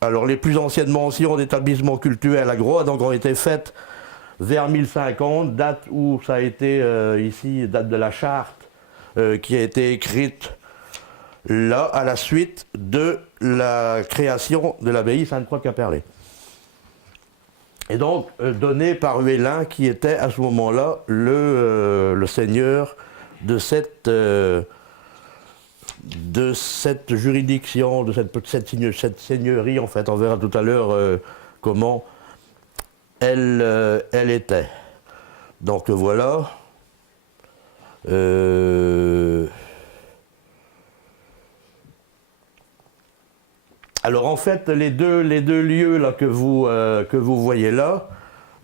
Alors les plus anciennes mentions d'établissements cultuels à Groix donc ont été faites vers 1050, date où ça a été ici, date de la charte qui a été écrite là à la suite de la création de l'abbaye Sainte-Croix-de-Quimperlé. Et donc donnée par Huélin qui était à ce moment-là le seigneur de cette juridiction, de cette seigneurie en fait. On verra tout à l'heure comment elle était. Donc voilà. Alors en fait, les deux lieux là, que vous voyez là,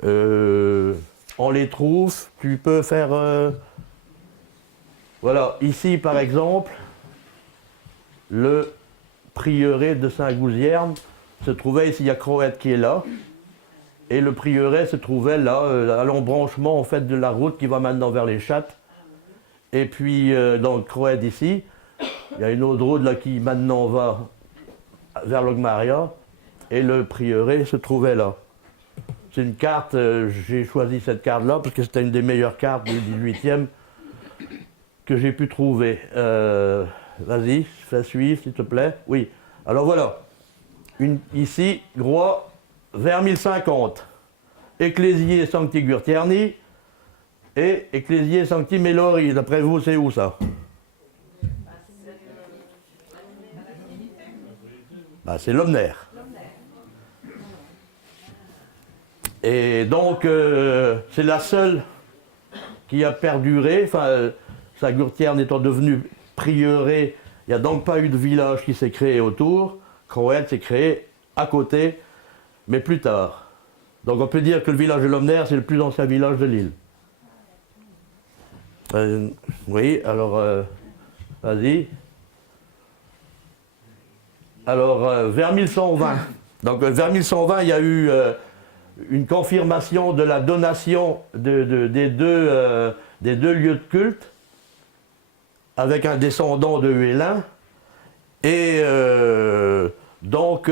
on les trouve, tu peux faire... voilà, ici par exemple, le prieuré de Saint-Gouzierne se trouvait ici, il y a Croët qui est là, et le prieuré se trouvait là, à l'embranchement en fait de la route qui va maintenant vers les Chattes. Et puis dans Croët ici, il y a une autre route là qui maintenant va vers Logmaria, et le prieuré se trouvait là. C'est une carte, j'ai choisi cette carte-là parce que c'était une des meilleures cartes du 18e que j'ai pu trouver. Vas-y, fais suivre s'il te plaît. Oui, alors voilà, ici, Groix, vers 1050, Ecclésier Sancti Gurtierni et Ecclésier Sancti Melori. D'après vous, c'est où ça? Bah, c'est Lomnaire. Et donc, c'est la seule qui a perduré. Enfin, Saint-Gurtierne étant devenue prieuré, il n'y a donc pas eu de village qui s'est créé autour. Croët s'est créé à côté, mais plus tard. Donc on peut dire que le village de Lomnaire, c'est le plus ancien village de l'île. Oui, alors, vas-y. Alors, vers 1120. Donc, vers 1120, il y a eu une confirmation de la donation des deux lieux de culte avec un descendant de Huélin. Et donc,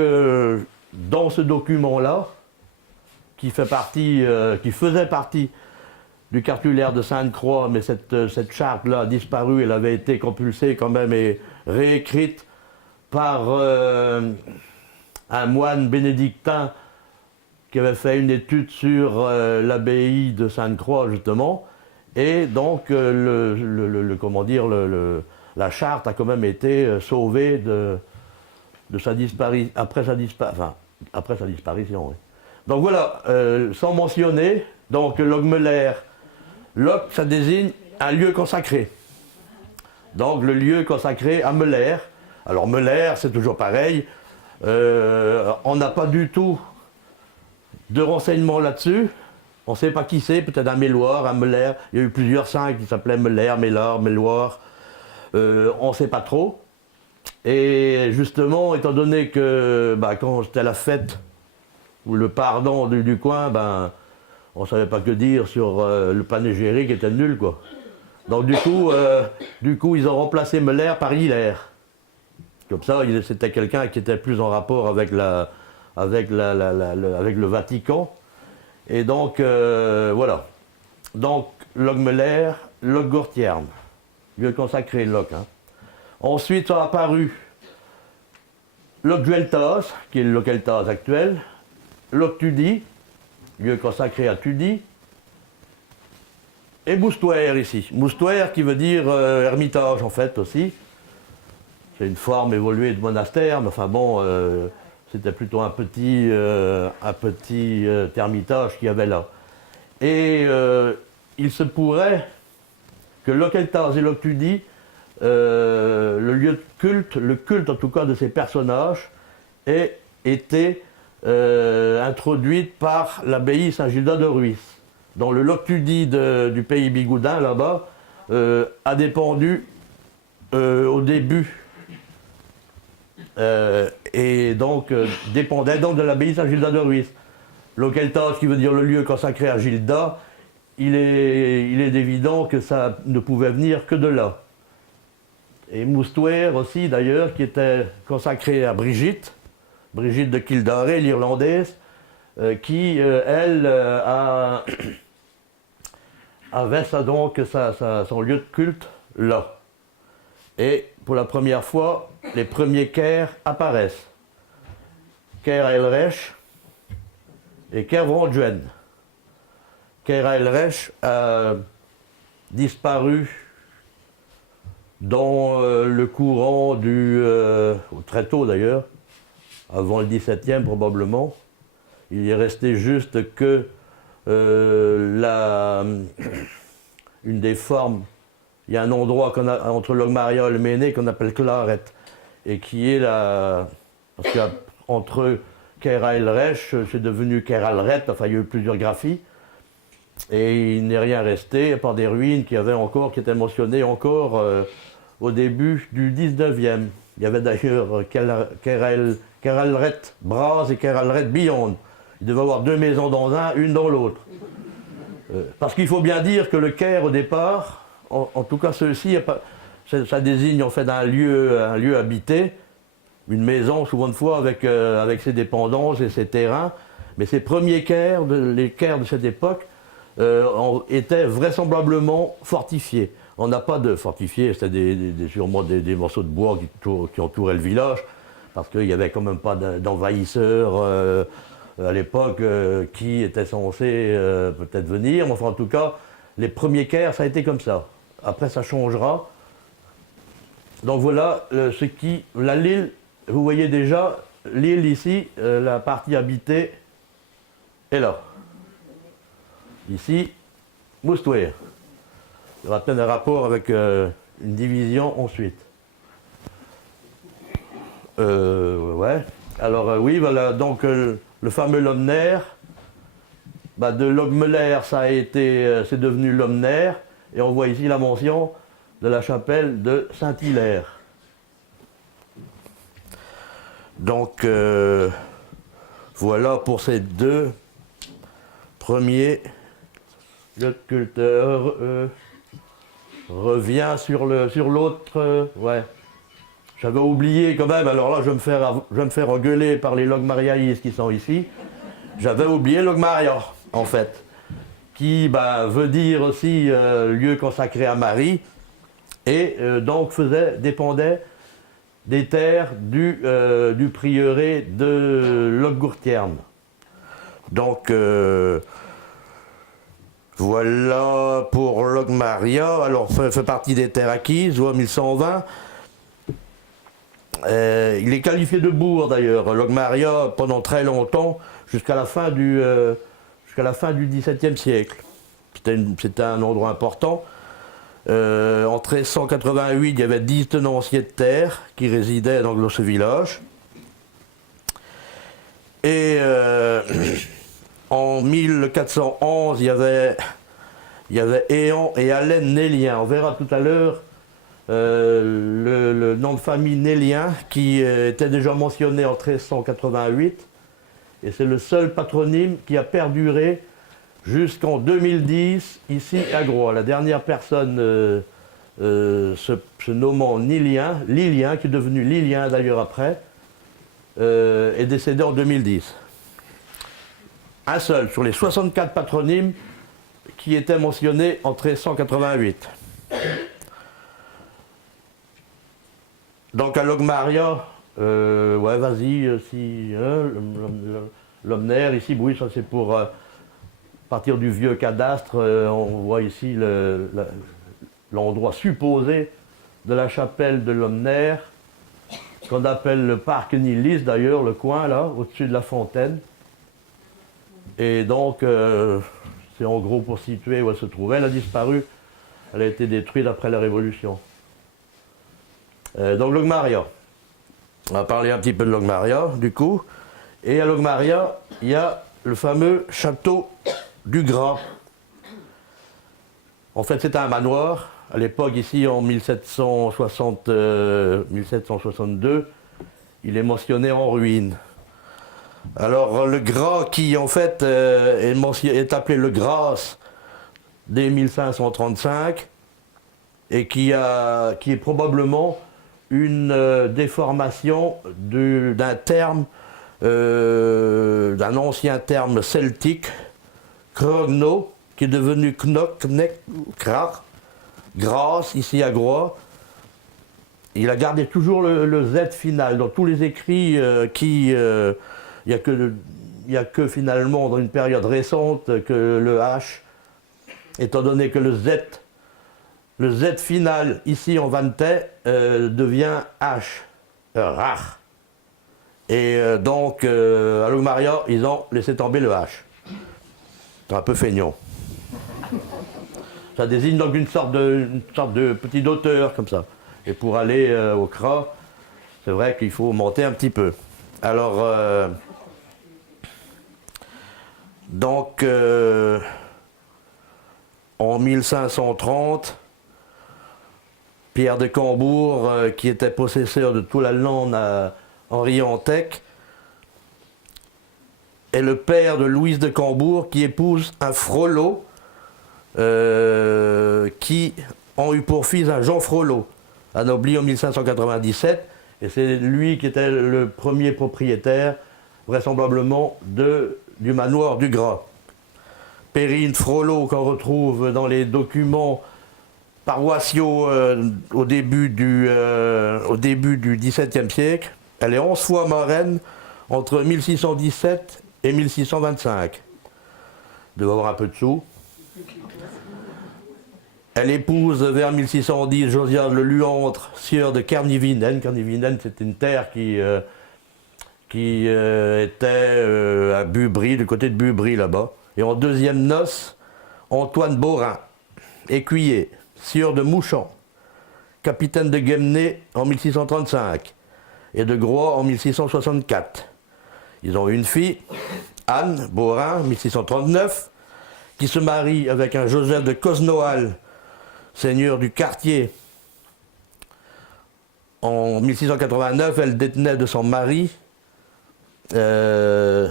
dans ce document-là, qui faisait partie du cartulaire de Sainte-Croix, mais cette charte-là a disparu, elle avait été compulsée quand même et réécrite par un moine bénédictin qui avait fait une étude sur l'abbaye de Sainte-Croix justement, et donc comment dire, la charte a quand même été sauvée de sa disparition, après sa disparition. Oui. Donc voilà, sans mentionner, donc Logmeler, Log ça désigne un lieu consacré. Donc le lieu consacré à Meuler. Alors Meuler, c'est toujours pareil, on n'a pas du tout de renseignements là-dessus, on ne sait pas qui c'est, peut-être un Méloir, un Meuler, il y a eu plusieurs saints qui s'appelaient Meuler, Mélard, Méloir, on ne sait pas trop. Et justement, étant donné que quand c'était la fête ou le pardon du coin, on ne savait pas que dire sur le panégyrique qui était nul, quoi. Donc du coup, ils ont remplacé Meuler par Hilaire. Comme ça, c'était quelqu'un qui était plus en rapport avec le Vatican. Et donc, voilà. Donc, Logmeler, Logurtierne, lieu consacré, Log. Hein. Ensuite, sont apparus Logdueltas, qui est le Localtas actuel, Loctudi, lieu consacré à Tudi, et Moustoir ici. Moustoir qui veut dire ermitage en fait aussi. C'est une forme évoluée de monastère, mais enfin bon, c'était plutôt un petit ermitage qu'il y avait là. Et il se pourrait que Localtas et Loctudi, le lieu de culte, le culte en tout cas de ces personnages, ait été introduite par l'abbaye Saint-Gildas de Ruisse. Dans le Loctudi du pays bigoudin, là-bas, a dépendu au début, et donc dépendait donc de l'abbaye Saint-Gildas de Ruisse. Localtas, qui veut dire le lieu consacré à Gildas, il est évident que ça ne pouvait venir que de là. Et Moustoir aussi d'ailleurs, qui était consacré à Brigitte, Brigitte de Kildare, l'Irlandaise, qui, elle, avait son lieu de culte là. Et pour la première fois, les premiers Caire apparaissent. Caire el-Resh et Caire Vrondjuen. Caire el-Resh a disparu dans le courant très tôt d'ailleurs, avant le XVIIe probablement. Il est resté juste que une des formes, il y a un endroit entre Logmaria et le Méné qu'on appelle Claret, et qui est parce qu'entre Caire el-Resh, c'est devenu Caire el-Ret, enfin il y a eu plusieurs graphies, et il n'est rien resté, à part des ruines qui étaient mentionnées encore au début du 19e. Il y avait d'ailleurs Caire el-Ret Braz et Caire el-Ret Beyond. Il devait y avoir deux maisons dans une dans l'autre. Parce qu'il faut bien dire que le Caire, au départ, en tout cas ceux-ci, ça désigne en fait un lieu habité, une maison souvent de fois avec ses dépendances et ses terrains. Mais ces premiers Caires, les Caires de cette époque, étaient vraisemblablement fortifiés. On n'a pas de fortifiés, c'était sûrement des morceaux de bois qui entouraient le village, parce qu'il n'y avait quand même pas d'envahisseurs à l'époque qui étaient censés peut-être venir. Mais enfin, en tout cas, les premiers Caires, ça a été comme ça. Après, ça changera. Donc voilà l'île, vous voyez déjà, l'île ici, la partie habitée est là. Ici, Moustouer. Il y aura peut-être un rapport avec une division ensuite. Ouais. Alors oui, voilà, donc le fameux Lomner, de Logmeler, c'est devenu Lomner, et on voit ici la mention de la chapelle de Saint-Hilaire. Donc voilà pour ces deux premiers. Le culteur revient sur l'autre. Ouais. J'avais oublié quand même, alors là je vais me faire engueuler par les Logmariaïs qui sont ici. J'avais oublié Logmaria, en fait, qui veut dire aussi lieu consacré à Marie, et donc dépendait des terres du prieuré de Loggourtierne. Donc voilà pour Logmaria. Alors ça fait partie des terres acquises, voie 1120. Il est qualifié de bourg d'ailleurs, Logmaria, pendant très longtemps, jusqu'à la fin du XVIIe siècle. C'était un endroit important. En 1388, il y avait 10 tenanciers de terre qui résidaient dans ce village. Et en 1411, il y avait Éan et Alain Nélien. On verra tout à l'heure le nom de famille Nélien qui était déjà mentionné en 1388. Et c'est le seul patronyme qui a perduré jusqu'en 2010 ici à Groix. La dernière personne se nommant Lilien, qui est devenu Lilien d'ailleurs après, est décédé en 2010. Un seul sur les 64 patronymes qui étaient mentionnés en 1388. Donc à Logmaria, ouais vas-y, si Lomner ici, oui ça c'est pour partir du vieux cadastre, on voit ici l'endroit supposé de la chapelle de Lomner, qu'on appelle le parc Nilis d'ailleurs, le coin là, au-dessus de la fontaine. Et donc c'est en gros pour situer où elle se trouvait. Elle a disparu, elle a été détruite après la Révolution. Donc Logmaria. On va parler un petit peu de Logmaria du coup. Et à Logmaria, il y a le fameux château du Gras. En fait, c'était un manoir. À l'époque, ici, en 1762, il est mentionné en ruine. Alors, le Gras, qui en fait est appelé le Gras dès 1535, et qui est probablement une déformation d'un terme d'un ancien terme celtique, Crogno, qui est devenu Knock, Knek, Krar, grâce, ici à Groix. Il a gardé toujours le Z final dans tous les écrits il n'y a que finalement dans une période récente que le H, étant donné que le Z final ici en Vantais devient H, rare. Et donc à Logmaria, ils ont laissé tomber le H. C'est un peu feignant. Ça désigne donc une sorte de petit auteur comme ça. Et pour aller au CRA, c'est vrai qu'il faut monter un petit peu. Alors, donc, en 1530, Pierre de Cambourg, qui était possesseur de toute la lande henriantec, est le père de Louise de Cambourg, qui épouse un Frollo, qui ont eu pour fils un Jean Frollo, anobli en 1597, et c'est lui qui était le premier propriétaire, vraisemblablement, du manoir du Gras. Périne Frollo, qu'on retrouve dans les documents paroissiaux au début du XVIIe siècle, elle est 11 fois marraine entre 1617 et 1625. Il devait avoir un peu de sous. Elle épouse vers 1610 Josiane le Luantre, sieur de Carnivinen. Carnivinen, c'était une terre qui était à Bubry, du côté de Bubry là-bas. Et en deuxième noces, Antoine Beaurain, écuyer, sieur de Mouchamp, capitaine de Guémené en 1635 et de Groix en 1664. Ils ont une fille, Anne Beaurain, 1639, qui se marie avec un Joseph de Cosnoal, seigneur du quartier. En 1689, elle détenait de son mari, Joseph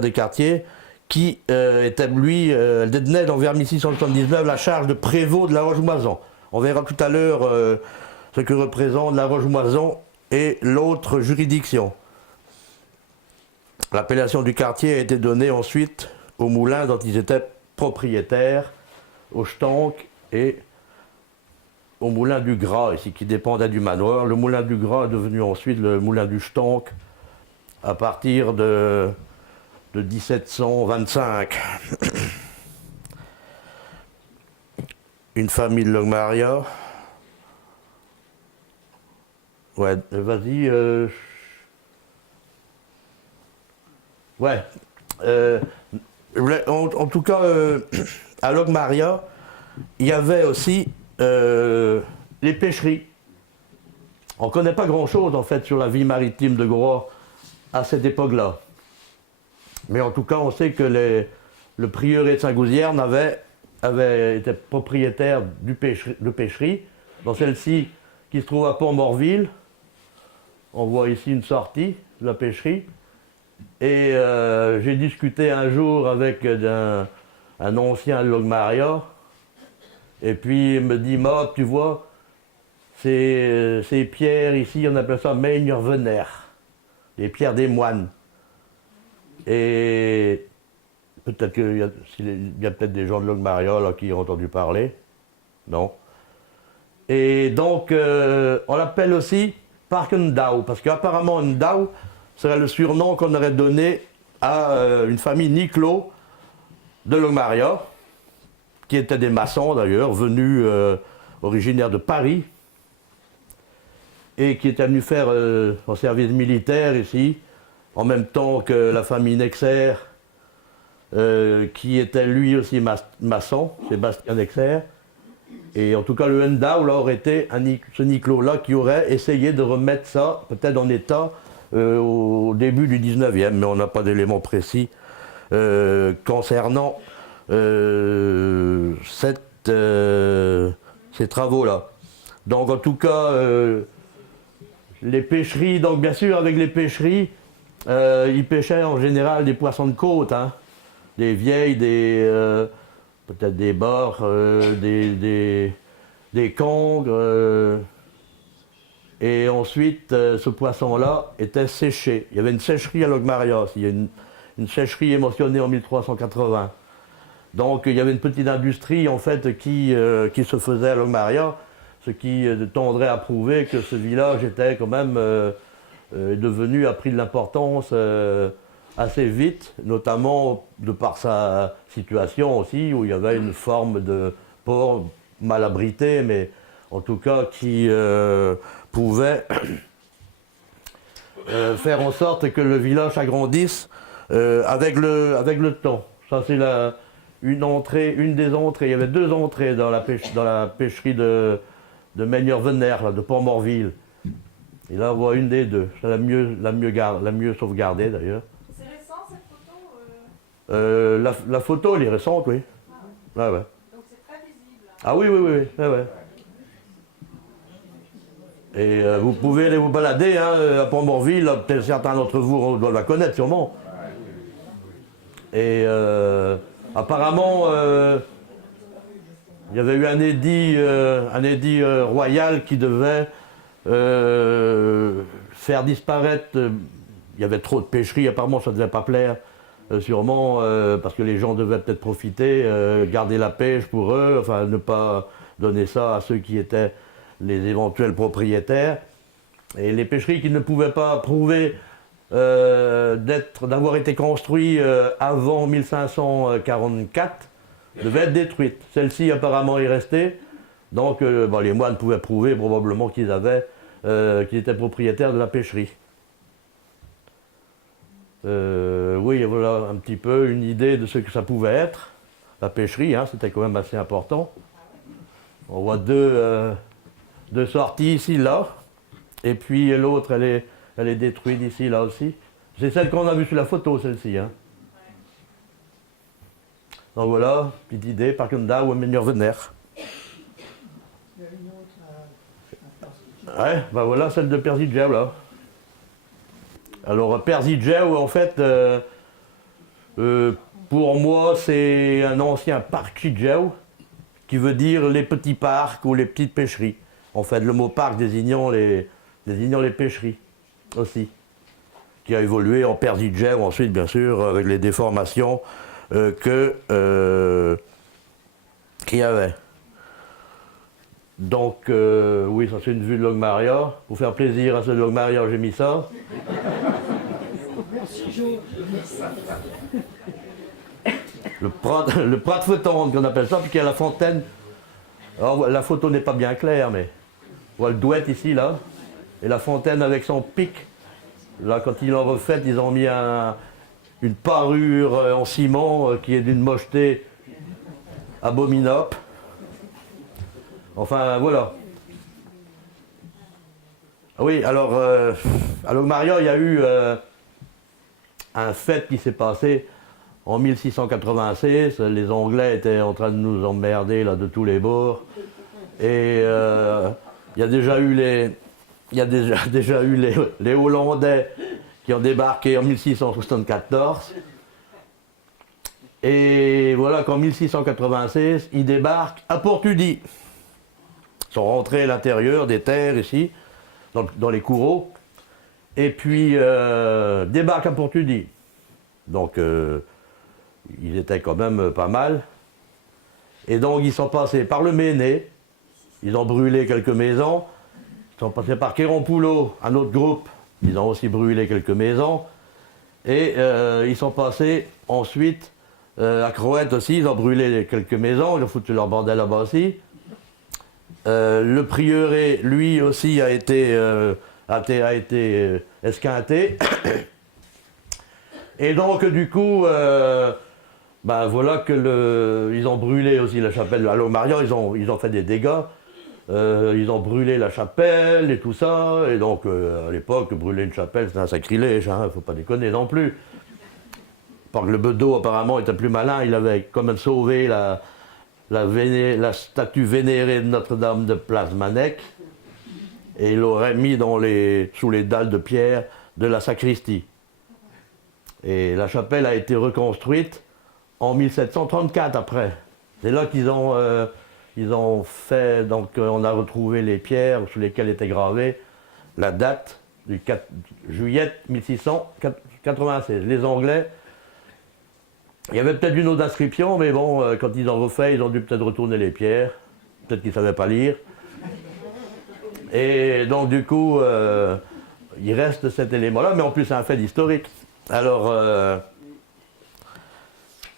de Cartier, qui était lui, elle détenait vers 1679 la charge de prévôt de la Roche-Moison. On verra tout à l'heure ce que représente la Roche-Moison et l'autre juridiction. L'appellation du quartier a été donnée ensuite au moulin dont ils étaient propriétaires, au Stonk et au moulin du Gras, ici, qui dépendait du manoir. Le moulin du Gras est devenu ensuite le moulin du Stonk à partir de 1725. Une famille de Logmaria. Ouais, vas-y. Ouais. En tout cas, à Logmaria, il y avait aussi les pêcheries. On ne connaît pas grand-chose en fait sur la vie maritime de Groix à cette époque-là. Mais en tout cas, on sait que le prieuré de Saint-Gouzierne avait été propriétaire de pêcherie. Dans celle-ci, qui se trouve à Pont-Morville, on voit ici une sortie de la pêcherie. Et j'ai discuté un jour avec un ancien Logmaria. Et puis il me dit, Mop, tu vois, ces pierres ici, on appelle ça Meignervener, les pierres des moines. Et peut-être qu'il y a peut-être des gens de Logmaria là, qui ont entendu parler. Non. Et donc, on l'appelle aussi Parc Ndao, parce qu'apparemment Ndao serait le surnom qu'on aurait donné à une famille Niclot de Logmaria, qui étaient des maçons d'ailleurs, venus originaires de Paris, et qui étaient venus faire un service militaire ici, en même temps que la famille Nexer, qui était lui aussi maçon, Sébastien Nexer. Et en tout cas, le Ndao là, aurait été ce Niclot-là qui aurait essayé de remettre ça peut-être en état au début du 19e, mais on n'a pas d'éléments précis concernant ces travaux-là. Donc en tout cas, les pêcheries, donc bien sûr avec les pêcheries, ils pêchaient en général des poissons de côte, hein, des vieilles, peut-être des bords, des congres, Et ensuite, ce poisson-là était séché. Il y avait une sécherie à Logmaria. Il y a une sécherie émotionnée en 1380. Donc il y avait une petite industrie en fait qui se faisait à Logmaria, ce qui tendrait à prouver que ce village était quand même devenu, a pris de l'importance assez vite, notamment de par sa situation aussi, où il y avait une forme de port mal abrité, mais en tout cas qui pouvait faire en sorte que le village s'agrandisse avec le temps. Ça c'est une des entrées. Il y avait deux entrées dans la pêcherie de Meigneur-Venner, de Port-Morville. Et là on voit une des deux. C'est la mieux sauvegardée d'ailleurs. C'est récent cette photo La photo elle est récente, oui. Ah. Ouais. Donc c'est très visible. Ah oui. Ouais. Et vous pouvez aller vous balader à Port-Morville, peut-être certains d'entre vous doivent la connaître sûrement. Et apparemment, il y avait eu un édit royal qui devait faire disparaître. Il y avait trop de pêcheries, apparemment ça ne devait pas plaire, sûrement, parce que les gens devaient peut-être profiter, garder la pêche pour eux, enfin ne pas donner ça à ceux qui étaient les éventuels propriétaires. Et les pêcheries qui ne pouvaient pas prouver d'avoir été construites avant 1544 devaient être détruites. Celle-ci apparemment est restée. Donc les moines pouvaient prouver probablement qu'ils étaient propriétaires de la pêcherie. Oui, voilà un petit peu une idée de ce que ça pouvait être. La pêcherie, c'était quand même assez important. On voit deux sorties ici, là. Et puis l'autre, elle est détruite ici, là aussi. C'est celle qu'on a vue sur la photo, celle-ci. Donc voilà, petite idée, Parkenda ou Meigneur-Venner. Ouais, voilà celle de Perzidjew, là. Alors Perzidjew, en fait, pour moi, c'est un ancien parkidjew, qui veut dire les petits parcs ou les petites pêcheries. En fait, le mot parc désignant les pêcheries aussi, qui a évolué en Perzidjew ensuite, bien sûr, avec les déformations qu'il y avait. Donc, oui, ça c'est une vue de Logmaria. Pour faire plaisir à ce Logmaria, j'ai mis ça. Le prat de Feutende, qu'on appelle ça, puisqu'il y a la fontaine. Alors, la photo n'est pas bien claire, mais on voit le douette ici, là, et la fontaine avec son pic. Là, quand ils l'ont refaite, ils ont mis une parure en ciment qui est d'une mocheté abominable. Enfin, voilà. Oui, alors, à Logmaria, il y a eu un fait qui s'est passé en 1696. Les Anglais étaient en train de nous emmerder là, de tous les bords. Et il y a déjà eu les Hollandais qui ont débarqué en 1674. Et voilà qu'en 1696, ils débarquent à Portudie. Ils sont rentrés à l'intérieur des terres ici, dans les coureaux. Et puis débarquent à Portudie. Donc ils étaient quand même pas mal. Et donc ils sont passés par le Méné. Ils ont brûlé quelques maisons. Ils sont passés par Kérompoulo, un autre groupe. Ils ont aussi brûlé quelques maisons. Et ils sont passés ensuite à Croët aussi. Ils ont brûlé quelques maisons. Ils ont foutu leur bordel là-bas aussi. Le prieuré, lui aussi, a été esquinté. Et donc, du coup, voilà que ils ont brûlé aussi la chapelle à Logmaria. Ils ont fait des dégâts. Ils ont brûlé la chapelle et tout ça. Et donc, à l'époque, brûler une chapelle, c'était un sacrilège. Faut pas déconner non plus. Par que le bedeau, apparemment, était plus malin. Il avait quand même sauvé la statue vénérée de Notre-Dame de Plasmanec. Et il l'aurait mis sous les dalles de pierre de la sacristie. Et la chapelle a été reconstruite en 1734 après. C'est là qu'ils ont fait, donc on a retrouvé les pierres sur lesquelles étaient gravés la date du 4 juillet 1696. Les Anglais, il y avait peut-être une autre inscription, mais bon, quand ils ont refait, ils ont dû peut-être retourner les pierres. Peut-être qu'ils ne savaient pas lire. Et donc, du coup, il reste cet élément-là, mais en plus, c'est un fait historique. Alors,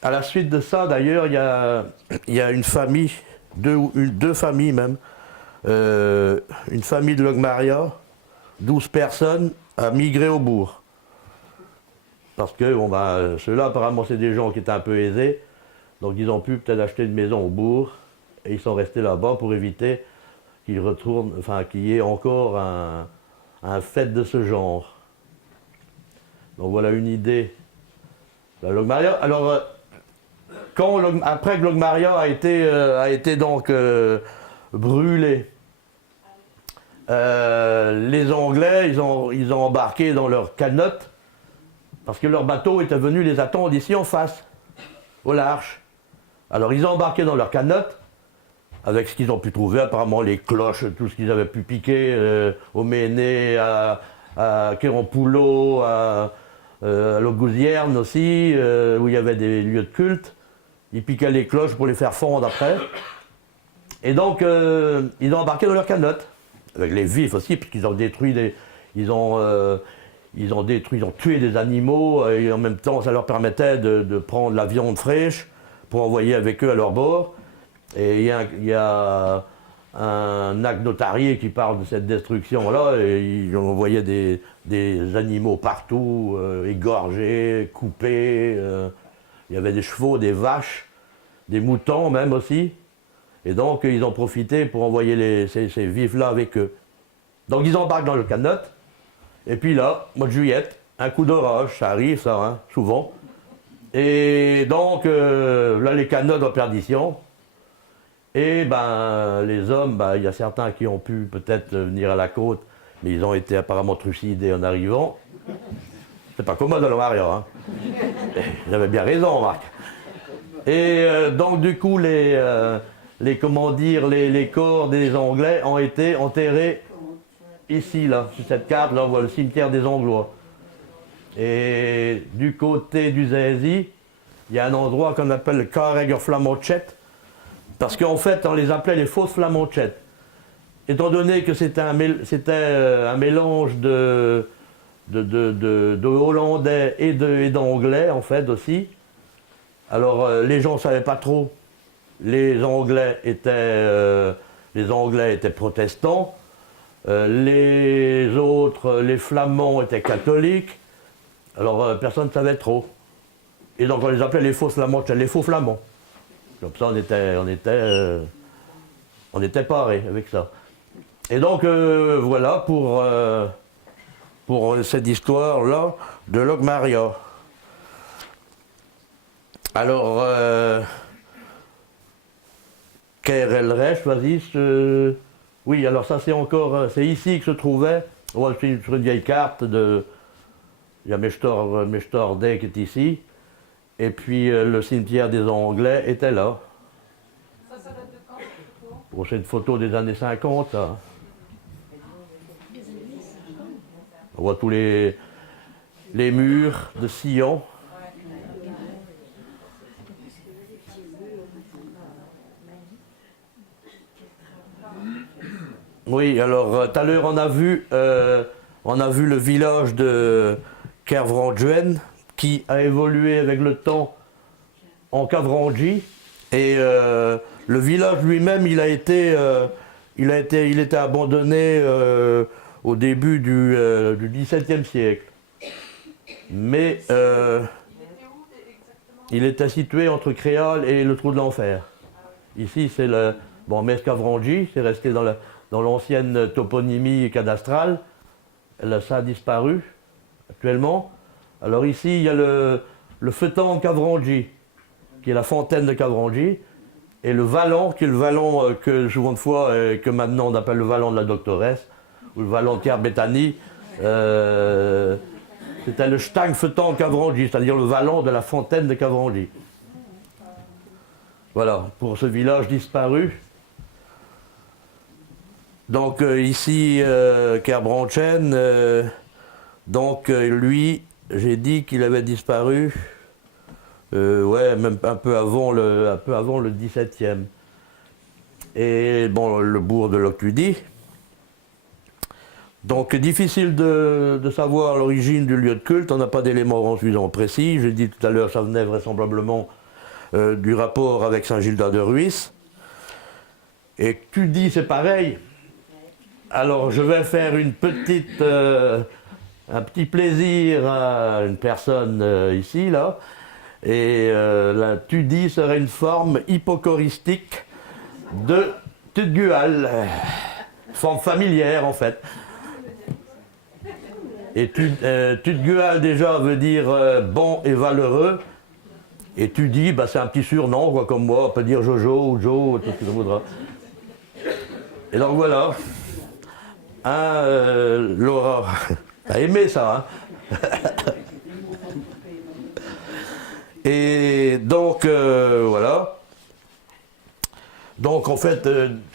à la suite de ça, d'ailleurs, il y a une famille, deux familles même, une famille de Logmaria, 12 personnes, a migré au bourg. Parce que bon, ben, ceux-là, apparemment, c'est des gens qui étaient un peu aisés, donc ils ont pu peut-être acheter une maison au bourg, et ils sont restés là-bas pour éviter qu'ils retournent, enfin, qu'il y ait encore un fait de ce genre. Donc voilà une idée. La Logmaria. Alors, après que Logmaria a été donc brûlé, les Anglais, ils ont embarqué dans leur canotte, parce que leur bateau était venu les attendre ici en face, au large. Alors ils ont embarqué dans leur canotte, avec ce qu'ils ont pu trouver, apparemment les cloches, tout ce qu'ils avaient pu piquer, au Méné, à Kérampoulot, à Logouzierne aussi, où il y avait des lieux de culte. Ils piquaient les cloches pour les faire fondre après. Et donc, ils ont embarqué dans leur canotte, avec les vifs aussi, puisqu'ils ont détruit ils ont tué des animaux, et en même temps, ça leur permettait de prendre la viande fraîche pour envoyer avec eux à leur bord. Et il y a un acte notarié qui parle de cette destruction-là, et ils ont envoyé des animaux partout, égorgés, coupés. Il y avait des chevaux, des vaches, des moutons même aussi. Et donc, ils ont profité pour envoyer ces vifs-là avec eux. Donc, ils embarquent dans le canotte. Et puis là, mois de juillet, un coup d'orage, ça arrive ça, hein, souvent. Et donc, là, les canottes en perdition. Et ben, les hommes, ben, il y a certains qui ont pu peut-être venir à la côte, mais ils ont été apparemment trucidés en arrivant. C'est pas commode à l'Omaria, hein. J'avais bien raison, Marc. Et donc, du coup, les corps des Anglais ont été enterrés ici, là, sur cette carte, là, on voit le cimetière des Anglois. Et du côté du Zézi, il y a un endroit qu'on appelle le Carreg Flamonchet, parce qu'en fait, on les appelait les fausses Flamonchettes. Étant donné que c'était un mélange de Hollandais et d'Anglais, en fait, aussi. Alors, les gens ne savaient pas trop. Les Anglais étaient protestants. Les autres, les Flamands, étaient catholiques. Alors, personne ne savait trop. Et donc, on les appelait les fausses Flamonchettes, les faux Flamands. Comme ça, on était parés avec ça. Et donc, voilà pour cette histoire-là de Logmaria. Alors, KRL-Reich, vas-y. Oui, alors ça, c'est ici que se trouvait, on voit sur une vieille carte, il y a Mestordé qui est ici. Et puis le cimetière des Anglais était là. Ça date de quand cette photo? Bon, c'est une photo des années 50, ça. On voit tous les murs de Sion. Oui, alors tout à l'heure on a vu le village de Kervranjuen qui a évolué avec le temps en Kavranji. Et le village lui-même, il était abandonné au début du XVIIe siècle. Mais Il était où exactement? il était situé entre Créole et le Trou de l'Enfer. Ici, c'est le... Bon, Meskavranji, c'est resté dans l'ancienne toponymie cadastrale. Ça a disparu actuellement. Alors ici, il y a le feutan Kavranji, qui est la fontaine de Kavranji, et le vallon, qui est le vallon que souvent de fois, que maintenant on appelle le vallon de la Doctoresse, ou le vallon de Kerbethany. C'était le Stang feutan Kavranji, c'est-à-dire le vallon de la fontaine de Kavranji. Voilà, pour ce village disparu. Donc ici, Kerbranchen, donc lui, j'ai dit qu'il avait disparu, ouais, même un peu avant le 17e. Et bon, le bourg de Loctudie. Donc difficile de savoir l'origine du lieu de culte, on n'a pas d'éléments suffisants précis. J'ai dit tout à l'heure, ça venait vraisemblablement du rapport avec Saint-Gildas de Ruisse. Et Tudie, c'est pareil. Alors je vais faire un petit plaisir à une personne ici, là. Et la Tudie serait une forme hypocoristique de Tudgual, forme familière en fait. Et Tudgual déjà veut dire bon et valeureux. Et Tudie, bah, c'est un petit surnom, quoi, comme moi, on peut dire Jojo ou Joe, tout ce que tu voudras. Et donc voilà. Hein, Laura, t'as aimé ça, hein? Et donc, voilà. Donc, en fait,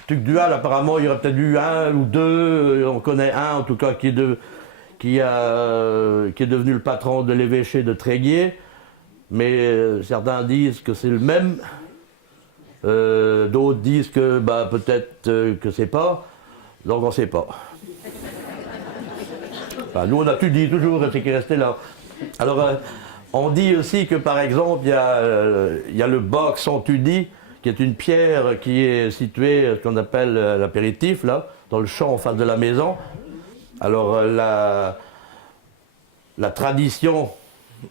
Tugdual, apparemment, il y aurait peut-être eu un ou deux, on connaît un, en tout cas, qui est devenu le patron de l'évêché de Tréguier. Mais certains disent que c'est le même. D'autres disent que bah, peut-être que c'est pas. Donc, on ne sait pas. Enfin, nous, on a tout dit toujours, c'est qui est resté là. Alors, on dit aussi que, par exemple, il y a le bac sans Tudie, qui est une pierre qui est située, ce qu'on appelle l'apéritif, là, dans le champ en face de la maison. Alors, la tradition,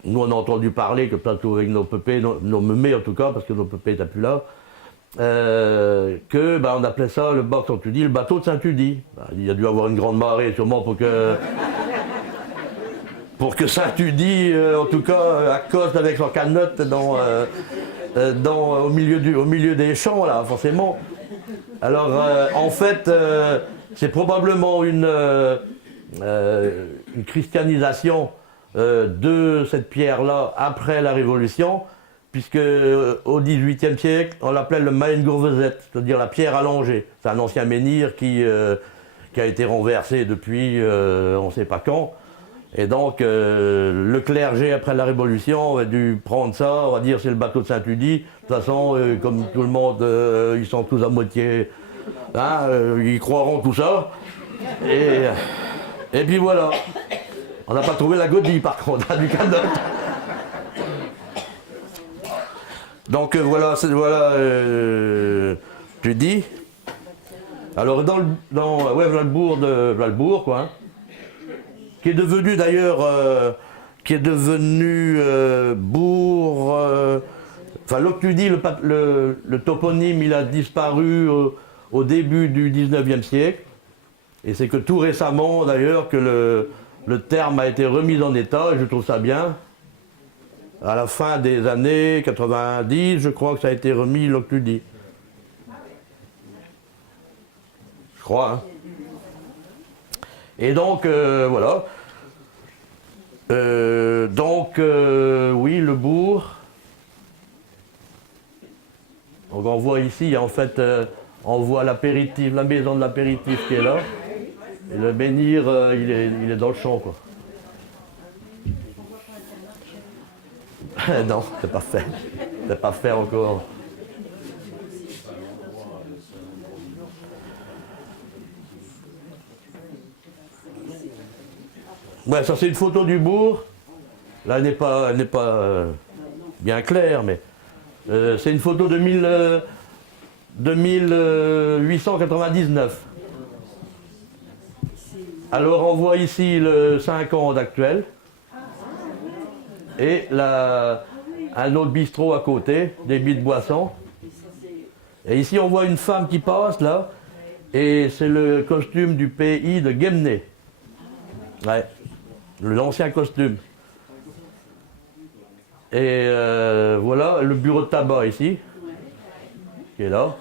nous, on a entendu parler, que peut-être avec nos pépés, nos mémés en tout cas, parce que nos pépés n'étaient plus là, que bah, on appelait ça le bac sans Tudie, le bateau de Saint-Tudie. Bah, il y a dû avoir une grande marée, sûrement, pour que Saint-Tudie, en tout cas, accoste avec son canotte au milieu des champs, là, forcément. Alors, en fait, c'est probablement une christianisation de cette pierre-là après la Révolution, puisque au XVIIIe siècle, on l'appelait le Maengourvezet, c'est-à-dire la pierre allongée. C'est un ancien menhir qui a été renversé depuis on ne sait pas quand. Et donc, le clergé, après la Révolution, a dû prendre ça, on va dire c'est le bateau de Saint-Tudie. De toute façon, comme tout le monde, ils sont tous à moitié, hein, ils croiront tout ça. Et puis voilà. On n'a pas trouvé la godille, par contre, hein, du canotte. Donc voilà, Tudie. Alors voilà le bourg, quoi. Hein, qui est devenu d'ailleurs, bourg. Enfin, Loctudie, le toponyme, il a disparu au début du 19e siècle. Et c'est que tout récemment, d'ailleurs, que le terme a été remis en état, et je trouve ça bien. À la fin des années 90, je crois que ça a été remis Loctudie. Je crois, hein. Et donc, voilà. Oui, le bourg. Donc on voit ici, en fait, on voit l'apéritif, la maison de l'apéritif qui est là. Et le menhir, il est dans le champ, quoi. Non, c'est pas fait. C'est pas fait encore. Ouais, ça c'est une photo du bourg. Là, elle n'est pas bien claire, mais c'est une photo de 1899. Alors on voit ici le 50 actuel et un autre bistrot à côté, des débits de boissons. Et ici on voit une femme qui passe là, et c'est le costume du pays de Guémené. Ouais, l'ancien costume. Et voilà le bureau de tabac ici, qui est là.